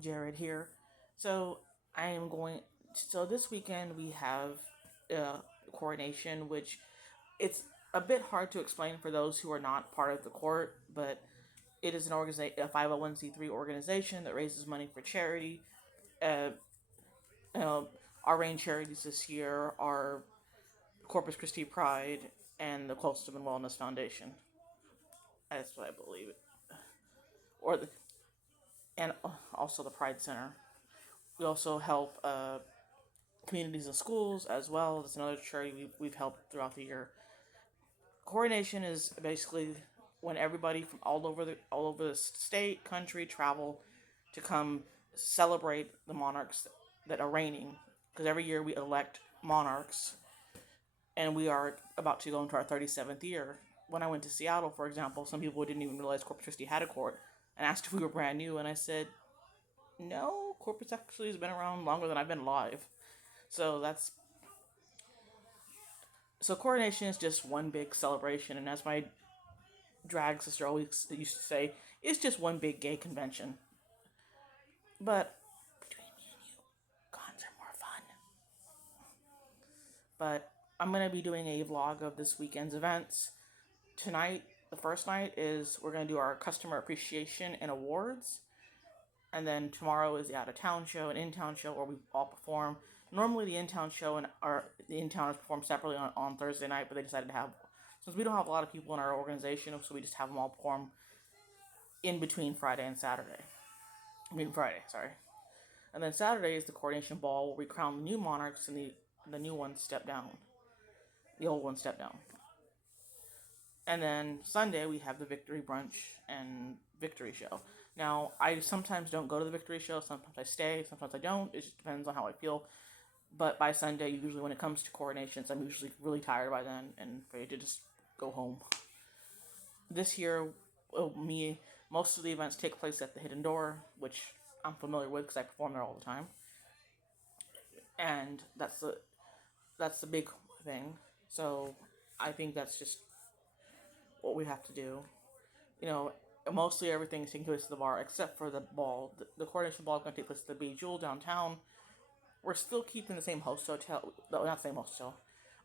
Jared here. So I am going. So this weekend we have Coronation, which it's a bit hard to explain for those who are not part of the court, but it is a 501c3 organization that raises money for charity. Uh, our main charities this year are Corpus Christi Pride and the Coastal and Wellness Foundation. That's what I believe, or the, and also the Pride Center. We also help communities and schools as well. That's another charity we've helped throughout the year. Coronation is basically when everybody from all over the state, country travel to come celebrate the monarchs that are reigning. Because every year we elect monarchs, and we are about to go into our 37th year. When I went to Seattle, for example, some people didn't even realize Corpus Christi had a court and asked if we were brand new, and I said, no, Corpus actually has been around longer than I've been alive. So that's so Coronation is just one big celebration, and as my drag sister always used to say, it's just one big gay convention. But between me and you, cons are more fun. But I'm gonna be doing a vlog of this weekend's events. Tonight, the first night is we're gonna do our customer appreciation and awards. And then tomorrow is the out of town show and in town show where we all perform. Normally the in town show and the in towners perform separately on Thursday night, but they decided to have, since we don't have a lot of people in our organization, so we just have them all perform in between Friday and Saturday. Friday, sorry. And then Saturday is the coronation ball where we crown the new monarchs and the new ones step down. The old ones step down. And then Sunday we have the victory brunch and victory show. Now I sometimes don't go to the victory show. Sometimes I stay. Sometimes I don't. It just depends on how I feel. But by Sunday, usually when it comes to coronations, I'm usually really tired by then and ready to just go home. This year, me most of the events take place at the Hidden Door, which I'm familiar with because I perform there all the time, and that's the big thing. So I think that's just what we have to do. You know, mostly everything is taking place at the bar except for the ball. The coronation ball is going to take place at the Bay Jewel downtown. We're still keeping the same host hotel, no, not the same hotel,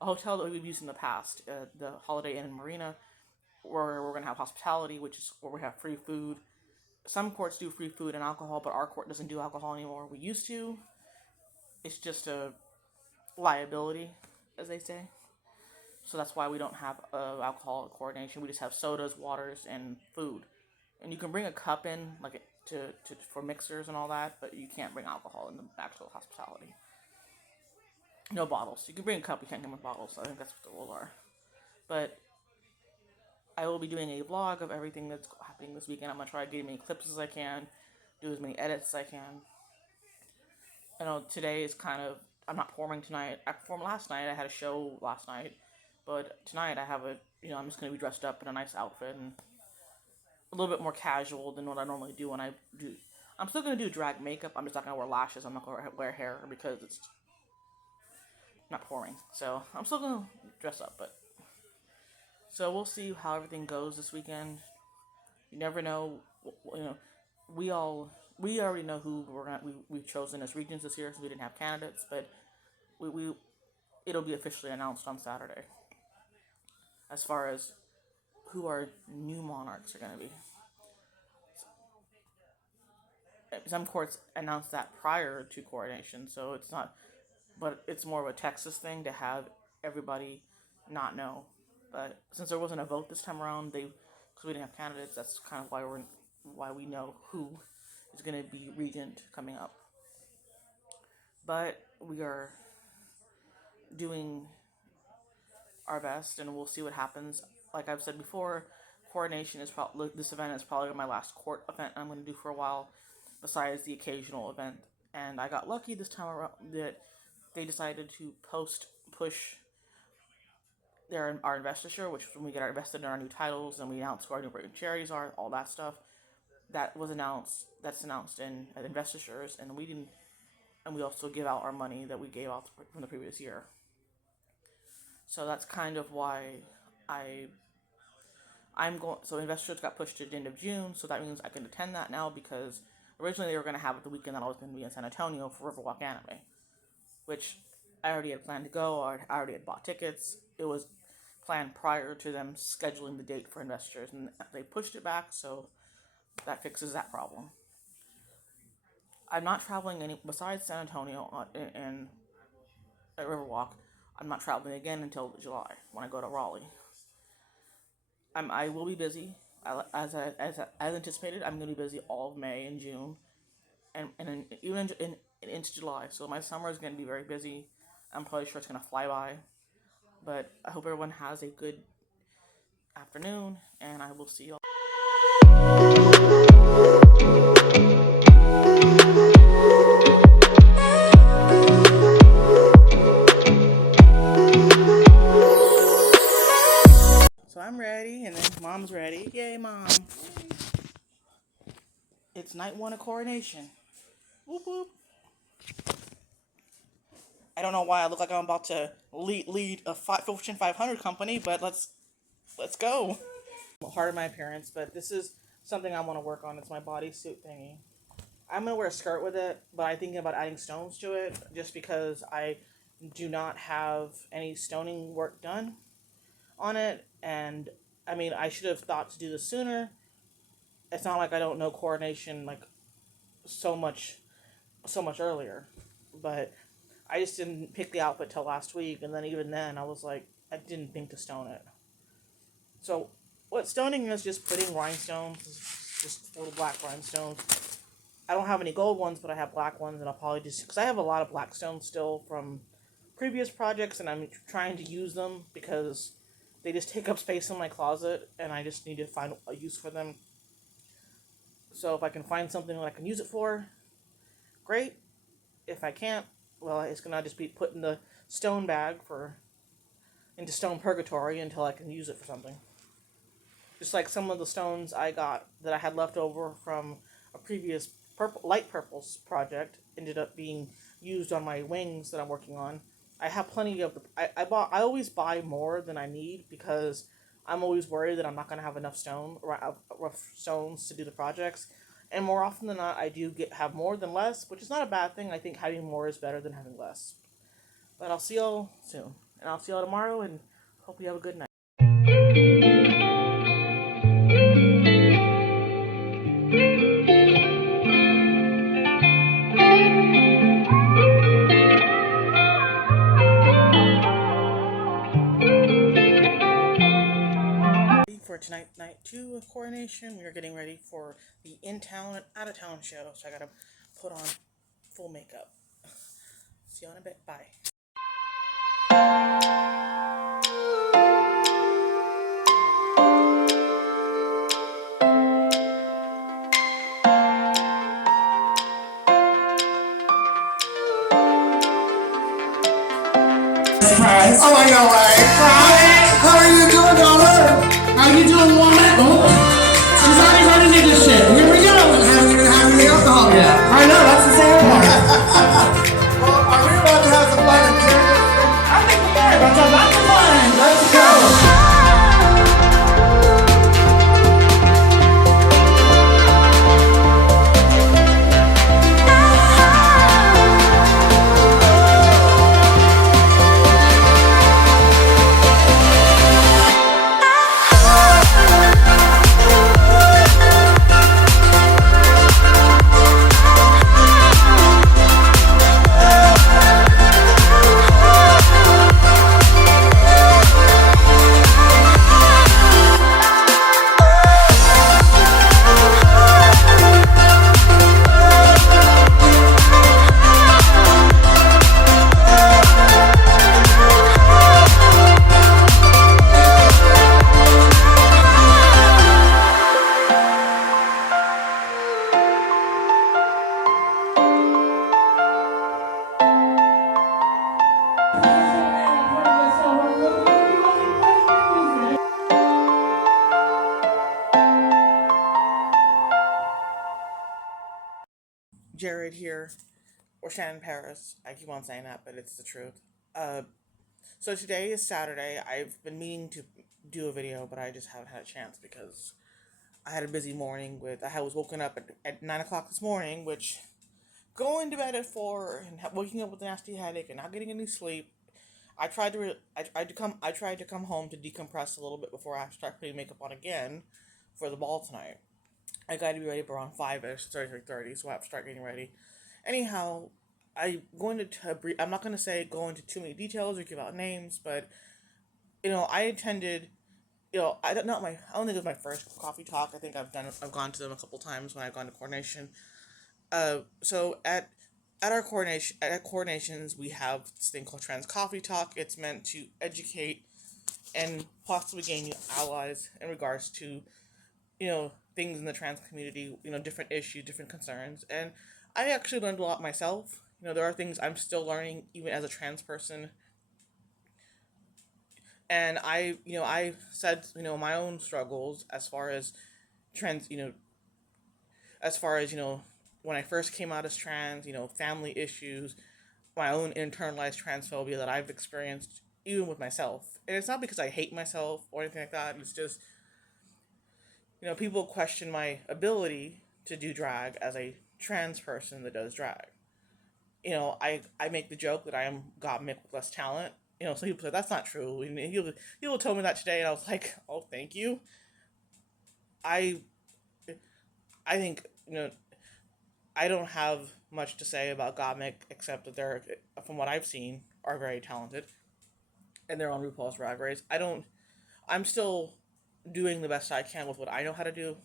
a hotel that we've used in the past, the Holiday Inn and Marina, where we're going to have hospitality, which is where we have free food. Some courts do free food and alcohol, but our court doesn't do alcohol anymore. We used to. It's just a liability, as they say. So that's why we don't have alcohol at coordination. We just have sodas, waters, and food. And you can bring a cup in, like to for mixers and all that, but you can't bring alcohol in the actual hospitality. No bottles. You can bring a cup, you can't come with bottles. I think that's what the rules are. But I will be doing a vlog of everything that's happening this weekend. I'm gonna try to get as many clips as I can, do as many edits as I can. I know today is kind of, I'm not performing tonight. I performed last night. I had a show last night, but tonight I have I'm just gonna be dressed up in a nice outfit and a little bit more casual than what I normally do when I do. I'm still gonna do drag makeup. I'm just not gonna wear lashes. I'm not gonna wear hair because it's not pouring. So I'm still gonna dress up, but so we'll see how everything goes this weekend. You never know. You know, we already know who we've chosen as regents this year, since we didn't have candidates, but we it'll be officially announced on Saturday as far as who our new monarchs are going to be. Some courts announce that prior to coronation, so it's not, but it's more of a Texas thing to have everybody not know. But since there wasn't a vote this time around, because we didn't have candidates, that's kind of why we know who is going to be regent coming up. But we are doing our best, and we'll see what happens. Like I've said before, coronation is probably this event is probably my last court event I'm going to do for a while, besides the occasional event. And I got lucky this time around that they decided to push our investiture, which is when we get our invested in our new titles and we announce who our new charities are, all that stuff. That was announced. That's announced in at investitures, and we didn't. And we also give out our money that we gave out from the previous year. So that's kind of why I I'm going. So investitures got pushed to the end of June, so that means I can attend that now because Originally, they were going to have it the weekend that I was going to be in San Antonio for Riverwalk Anime, which I already had planned to go. I already had bought tickets. It was planned prior to them scheduling the date for investors, and they pushed it back, so that fixes that problem. I'm not traveling any besides San Antonio and at Riverwalk. I'm not traveling again until July when I go to Raleigh. I will be busy. As anticipated, I'm going to be busy all of May and June, and even into July. So my summer is going to be very busy. I'm probably sure it's going to fly by, but I hope everyone has a good afternoon, and I will see you all. So I'm ready, and then Mom's ready. Yay, Mom! It's night one of Coronation. Whoop whoop. I don't know why I look like I'm about to lead a Fortune 500 company, but let's go. Part of my appearance, but this is something I want to work on. It's my bodysuit thingy. I'm gonna wear a skirt with it, but I'm thinking about adding stones to it just because I do not have any stoning work done on it, and I mean I should have thought to do this sooner. It's not like I don't know Coronation like so much earlier, but I just didn't pick the outfit till last week, and then even then I was like I didn't think to stone it. So what stoning is just putting rhinestones, just little black rhinestones. I don't have any gold ones, but I have black ones, and I'll probably just because I have a lot of black stones still from previous projects, and I'm trying to use them because they just take up space in my closet, and I just need to find a use for them. So if I can find something that I can use it for, great. If I can't, well, it's gonna just be put in the stone bag into stone purgatory until I can use it for something. Just like some of the stones I got that I had left over from a previous light purples project ended up being used on my wings that I'm working on. I have plenty of I always buy more than I need because I'm always worried that I'm not going to have enough rough stones to do the projects. And more often than not, I do have more than less, which is not a bad thing. I think having more is better than having less. But I'll see y'all soon. And I'll see y'all tomorrow, and hope you have a good night. For tonight, night 2 of Coronation, we are getting ready for the in-town and out-of-town show, so I gotta put on full makeup. See you in a bit. Bye. Surprise. Oh, I know, right? How are you doing, daughter? How you doing, woman? Oh, she's already running into shit. Here we go. Haven't even had any alcohol yet. I know, that's the same one. Well, are we about to have some fun and serious? I think we are. Let's have lots of fun. Let's go. Jared here, or Shannon Paris. I keep on saying that, but it's the truth. So today is Saturday. I've been meaning to do a video, but I just haven't had a chance because I had a busy morning I was woken up at 9 o'clock this morning, which going to bed at 4 and waking up with a nasty headache and not getting any sleep. I tried to come home to decompress a little bit before I start putting makeup on again for the ball tonight. I got to be ready for around 5ish, 30, so I have to start getting ready. Anyhow, I'm not going to go into too many details or give out names, but I attended. I don't think it was my first coffee talk. I think I've gone to them a couple times when I've gone to Coronation. So at Coronations we have this thing called Trans Coffee Talk. It's meant to educate and possibly gain new allies in regards to things in the trans community, different issues, different concerns. And I actually learned a lot myself. There are things I'm still learning even as a trans person. And I said, my own struggles as far as trans, as far as, when I first came out as trans, family issues, my own internalized transphobia that I've experienced even with myself. And it's not because I hate myself or anything like that. It's just, people question my ability to do drag as a trans person that does drag. I make the joke that I am Gottmik with less talent. Some people say that's not true. And he'll tell me that today, and I was like, oh, thank you. I think I don't have much to say about Gottmik except that they're, from what I've seen, are very talented, and they're on RuPaul's Drag Race. I'm still doing the best I can with what I know how to do.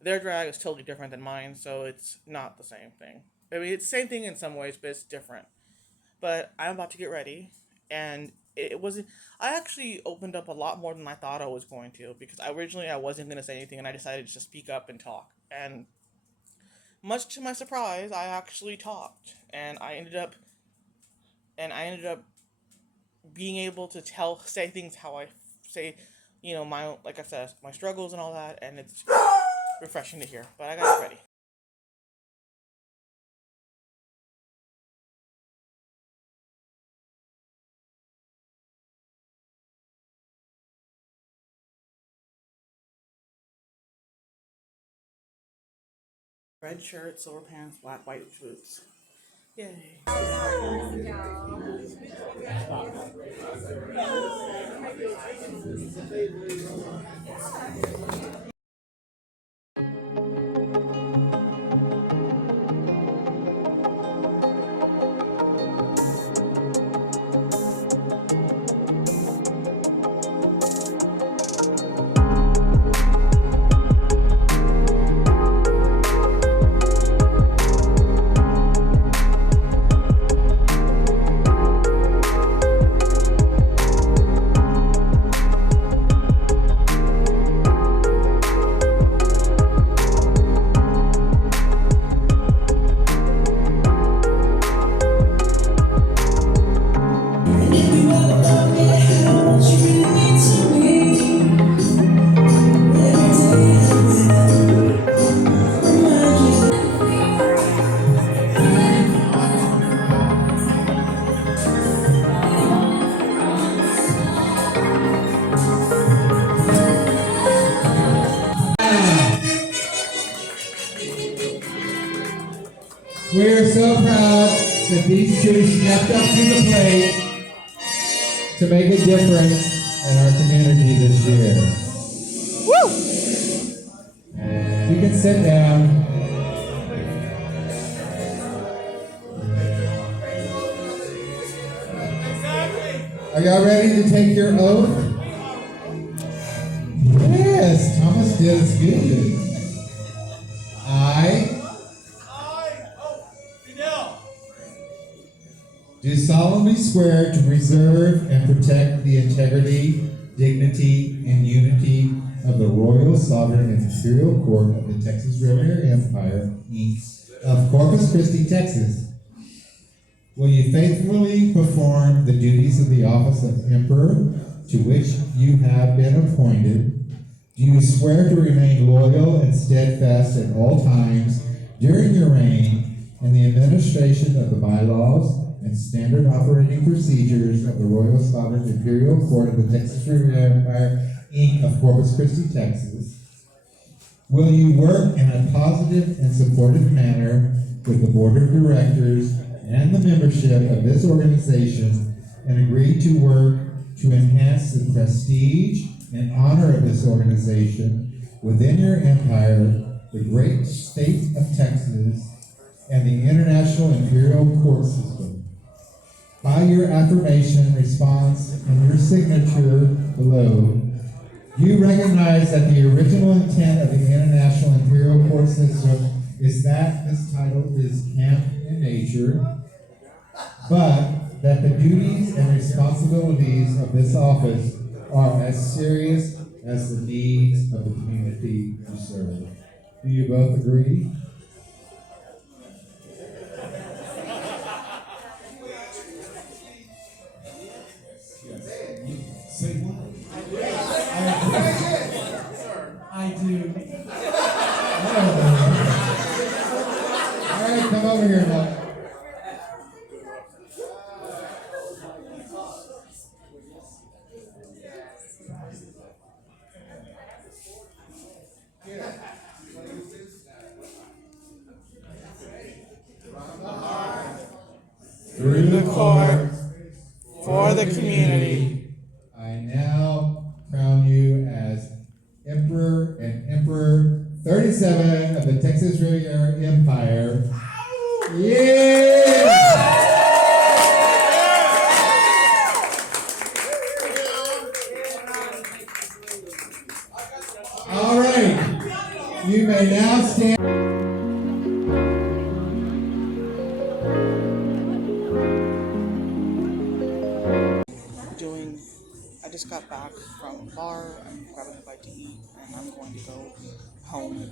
Their drag is totally different than mine, so it's not the same thing. I mean, it's the same thing in some ways, but it's different. But I'm about to get ready, and I actually opened up a lot more than I thought I was going to, because originally I wasn't going to say anything, and I decided to just speak up and talk. And much to my surprise, I actually talked, and I ended up being able to say things how I say, like I said, my struggles and all that, and it's refreshing to hear. But I got it ready. Red shirt, silver pants, white boots. Yay. We're so proud that these two stepped up to the plate to make a difference in our community this year. Woo! You can sit down. Are y'all ready to take your oath? Yes, Thomas did as good. I do solemnly swear to preserve and protect the integrity, dignity, and unity of the Royal Sovereign and Imperial Court of the Texas River Empire, Inc. of Corpus Christi, Texas. Will you faithfully perform the duties of the office of Emperor to which you have been appointed? Do you swear to remain loyal and steadfast at all times during your reign in the administration of the bylaws and standard operating procedures of the Royal Sovereign Imperial Court of the Texas River Empire, Inc. of Corpus Christi, Texas? Will you work in a positive and supportive manner with the board of directors and the membership of this organization and agree to work to enhance the prestige and honor of this organization within your empire, the great state of Texas, and the International Imperial Court System? By your affirmation, response, and your signature below, you recognize that the original intent of the International Imperial Court System is that this title is camp in nature, but that the duties and responsibilities of this office are as serious as the needs of the community you serve. Do you both agree? Say what? I do. All right, come over here now. Through the court, For the community. I now crown you as Emperor and Emperor 37 of the Texas Riviera Empire. Yeah! All right, you may now stand. I just got back from a bar. I'm grabbing a bite to eat, and I'm going to go home.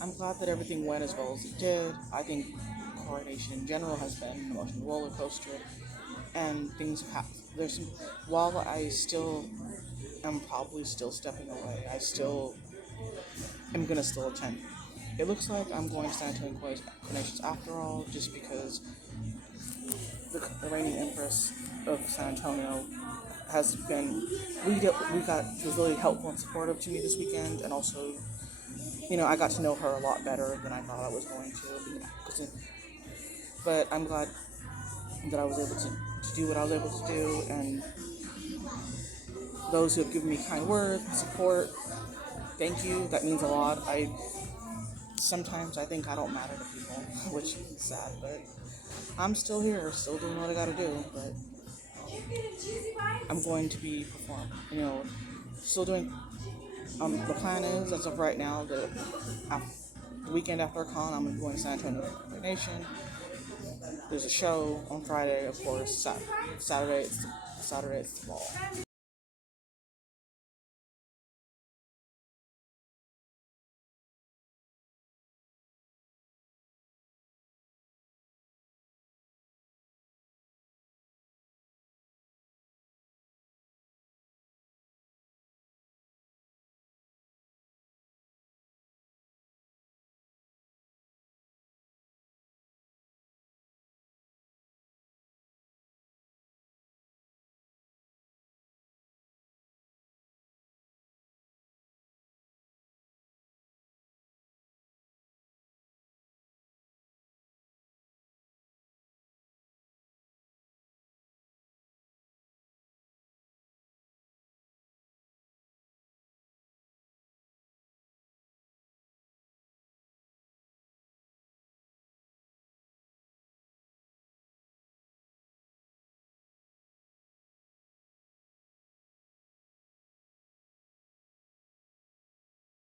I'm glad that everything went as well as it did. I think Coronation in general has been an emotional roller coaster, and things have happened. While I still am probably still stepping away, I still am gonna still attend. It looks like I'm going to San Antonio Coronations after all, just because the reigning empress of San Antonio has been she was really helpful and supportive to me this weekend, and also, I got to know her a lot better than I thought I was going to. But I'm glad that I was able to do what I was able to do, and those who have given me kind words, support, thank you. That means a lot. Sometimes I think I don't matter to people, which is sad, but I'm still here, still doing what I gotta do. But I'm going to be performing, still doing. The plan is, as of right now, the weekend after con, I'm going to San Antonio Coronation. There's a show on Friday, of course. Saturday it's the ball.